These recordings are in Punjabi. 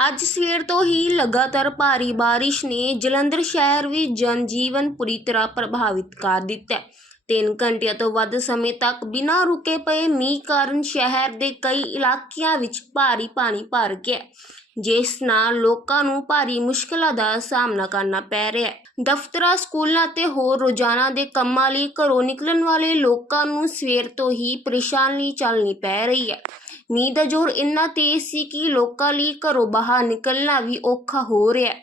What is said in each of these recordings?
ਅੱਜ ਸਵੇਰ ਤੋਂ ਹੀ ਲਗਾਤਾਰ ਭਾਰੀ ਬਾਰਿਸ਼ ਨੇ ਜਲੰਧਰ ਸ਼ਹਿਰ ਵਿੱਚ ਜਨਜੀਵਨ ਪੂਰੀ ਤਰ੍ਹਾਂ ਪ੍ਰਭਾਵਿਤ ਕਰ ਦਿੱਤਾ ਹੈ। ਤਿੰਨ ਘੰਟਿਆਂ ਤੋਂ ਵੱਧ ਸਮੇਂ ਤੱਕ ਬਿਨਾਂ ਰੁਕੇ ਪਏ ਮੀਂਹ ਕਾਰਨ ਸ਼ਹਿਰ ਦੇ ਕਈ ਇਲਾਕਿਆਂ ਵਿੱਚ ਭਾਰੀ ਪਾਣੀ ਭਰ ਗਿਆ ਜਿਸ ਨਾਲ ਲੋਕਾਂ ਨੂੰ ਭਾਰੀ ਮੁਸ਼ਕਲਾਂ ਦਾ ਸਾਹਮਣਾ ਕਰਨਾ ਪੈ ਰਿਹਾ ਹੈ ਦਫ਼ਤਰਾਂ, ਸਕੂਲਾਂ ਤੇ ਹੋਰ ਰੋਜ਼ਾਨਾ ਦੇ ਕੰਮਾਂ ਲਈ ਘਰੋਂ ਨਿਕਲਣ ਵਾਲੇ ਲੋਕਾਂ ਨੂੰ ਸਵੇਰ ਤੋਂ ਹੀ ਪਰੇਸ਼ਾਨੀ ਚੱਲਣੀ ਪੈ ਰਹੀ ਹੈ ਮੀਂਹ ਦਾ ਜ਼ੋਰ ਇੰਨਾ ਤੇਜ਼ ਸੀ ਕਿ ਲੋਕਾਂ ਲਈ ਘਰੋਂ ਬਾਹਰ ਨਿਕਲਣਾ ਵੀ ਔਖਾ ਹੋ ਰਿਹਾ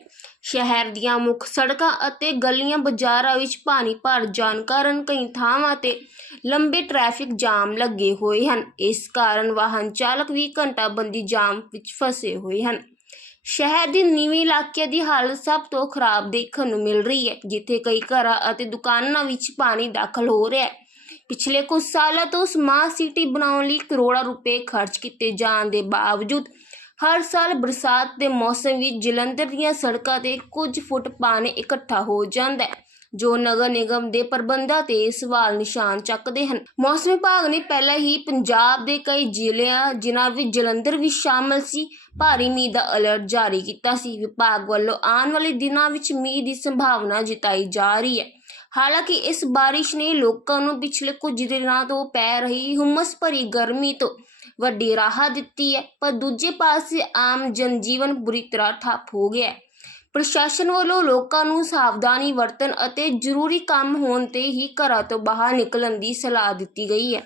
ਸ਼ਹਿਰ ਦੀਆਂ ਮੁੱਖ ਸੜਕਾਂ ਅਤੇ ਗਲੀਆਂ ਬਾਜ਼ਾਰਾਂ ਵਿੱਚ ਪਾਣੀ ਭਰ ਜਾਣ ਕਾਰਨ ਕਈ ਥਾਵਾਂ ਤੇ ਲੰਬੇ ਟ੍ਰੈਫਿਕ ਜਾਮ ਲੱਗੇ ਹੋਏ ਹਨ। ਇਸ ਕਾਰਨ ਵਾਹਨ ਚਾਲਕ ਵੀ ਘੰਟਾਬੰਦੀ ਜਾਮ ਵਿੱਚ ਫਸੇ ਹੋਏ ਹਨ। ਸ਼ਹਿਰ ਦੇ ਨੀਵੇਂ ਇਲਾਕਿਆਂ ਦੀ ਹਾਲਤ ਸਭ ਤੋਂ ਖਰਾਬ ਦੇਖਣ ਨੂੰ ਮਿਲ ਰਹੀ ਹੈ, ਜਿੱਥੇ ਕਈ ਘਰਾਂ ਅਤੇ ਦੁਕਾਨਾਂ ਵਿੱਚ ਪਾਣੀ ਦਾਖਲ ਹੋ ਰਿਹਾ ਹੈ। ਪਿਛਲੇ ਕੁਝ ਸਾਲਾਂ ਤੋਂ ਸਮਾਰਟ ਸਿਟੀ ਬਣਾਉਣ ਲਈ ਕਰੋੜਾਂ ਰੁਪਏ ਖਰਚ ਕੀਤੇ ਜਾਣ ਦੇ ਬਾਵਜੂਦ ਹਰ ਸਾਲ ਬਰਸਾਤ ਦੇ ਮੌਸਮ ਵਿੱਚ ਜਲੰਧਰ ਦੀਆਂ ਸੜਕਾਂ ਤੇ ਕੁਝ ਫੁੱਟ ਪਾਣੀ ਇਕੱਠਾ ਹੋ ਜਾਂਦਾ ਹੈ, ਜੋ ਨਗਰ ਨਿਗਮ ਦੇ ਪ੍ਰਬੰਧਾਂ ਤੇ ਸਵਾਲ ਨਿਸ਼ਾਨ ਚੱਕਦੇ ਹਨ। ਮੌਸਮ ਵਿਭਾਗ ਨੇ ਪਹਿਲਾਂ ਹੀ ਪੰਜਾਬ ਦੇ ਕਈ ਜ਼ਿਲ੍ਹਿਆਂ, ਜਿਨ੍ਹਾਂ ਵਿੱਚ ਜਲੰਧਰ ਵੀ ਸ਼ਾਮਲ ਸੀ, ਭਾਰੀ ਮੀਂਹ ਦਾ ਅਲਰਟ ਜਾਰੀ ਕੀਤਾ ਸੀ। ਵਿਭਾਗ ਵੱਲੋਂ ਆਉਣ ਵਾਲੇ ਦਿਨਾਂ ਵਿੱਚ ਮੀਂਹ ਦੀ ਸੰਭਾਵਨਾ ਜਤਾਈ ਜਾ ਰਹੀ ਹੈ। ਹਾਲਾਂਕਿ ਇਸ ਬਾਰਿਸ਼ ਨੇ ਲੋਕਾਂ ਨੂੰ ਪਿਛਲੇ ਕੁਝ ਦਿਨਾਂ ਤੋਂ ਪੈ ਰਹੀ ਹੁਮਸ ਭਰੀ ਗਰਮੀ ਤੋਂ ਵੱਡੀ ਰਾਹਤ ਦਿੱਤੀ ਹੈ, ਪਰ ਦੂਜੇ ਪਾਸੇ ਆਮ ਜਨਜੀਵਨ ਬੁਰੀ ਤਰ੍ਹਾਂ ਠੱਪ ਹੋ ਗਿਆ ਹੈ। ਪ੍ਰਸ਼ਾਸਨ ਵੱਲੋਂ ਲੋਕਾਂ ਨੂੰ ਸਾਵਧਾਨੀ ਵਰਤਣ ਅਤੇ ਜ਼ਰੂਰੀ ਕੰਮ ਹੋਣ ਤੇ ਹੀ ਘਰਾਂ ਤੋਂ ਬਾਹਰ ਨਿਕਲਣ ਦੀ ਸਲਾਹ ਦਿੱਤੀ ਗਈ ਹੈ।